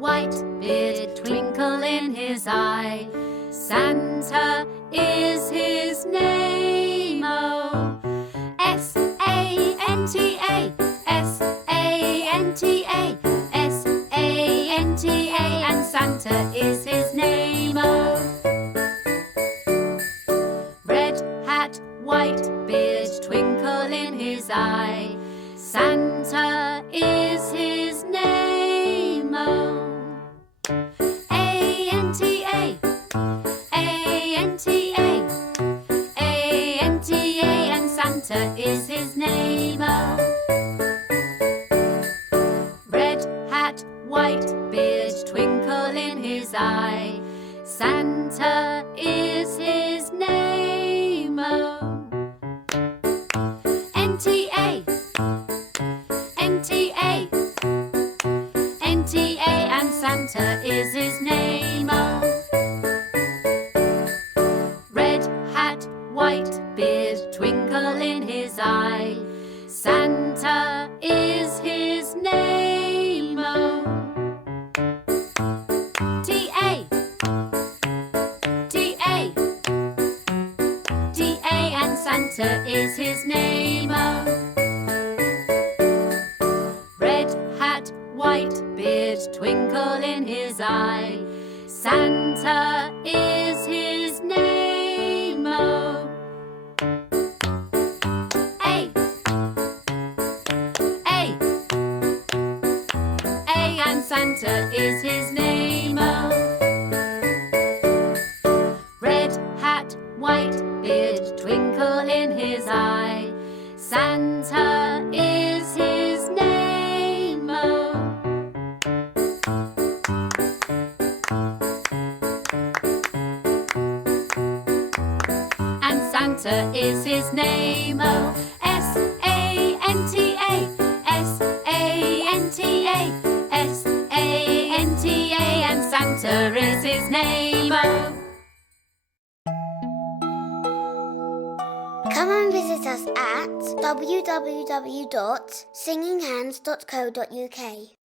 white beard, twinkle in his eye. Santa is his name, oh. S-A-N-T-A, S-A-N-T-A, S-A-N-T-A, and Santa is his name, oh. Red hat, white beard, twinkle in his eye. Santa is his name, oh. A-N-T-A, A-N-T-A, A-N-T-A, and Santa is his name, oh. Red hat, white beard, twinkle in his eye. Santa is his name, oh. N-T-A, N-T-A, N-T-A, and Santa is his name, oh. Red hat, white beard, twinkle in his eye. Santa is his name, oh. T-A, T-A, T-A, and Santa is his name, oh. Red hat, white beard, twinkle in his eye. Santa is his name, oh. A, A, A, and Santa is his name, oh. Red hat, white beard, twinkle in his eye. Santa is his name, oh. And Santa is his name, oh. S-A-N-T-A, S-A-N-T-A, S-A-N-T-A, and Santa is his name, oh. Come and visit us at www.singinghands.co.uk.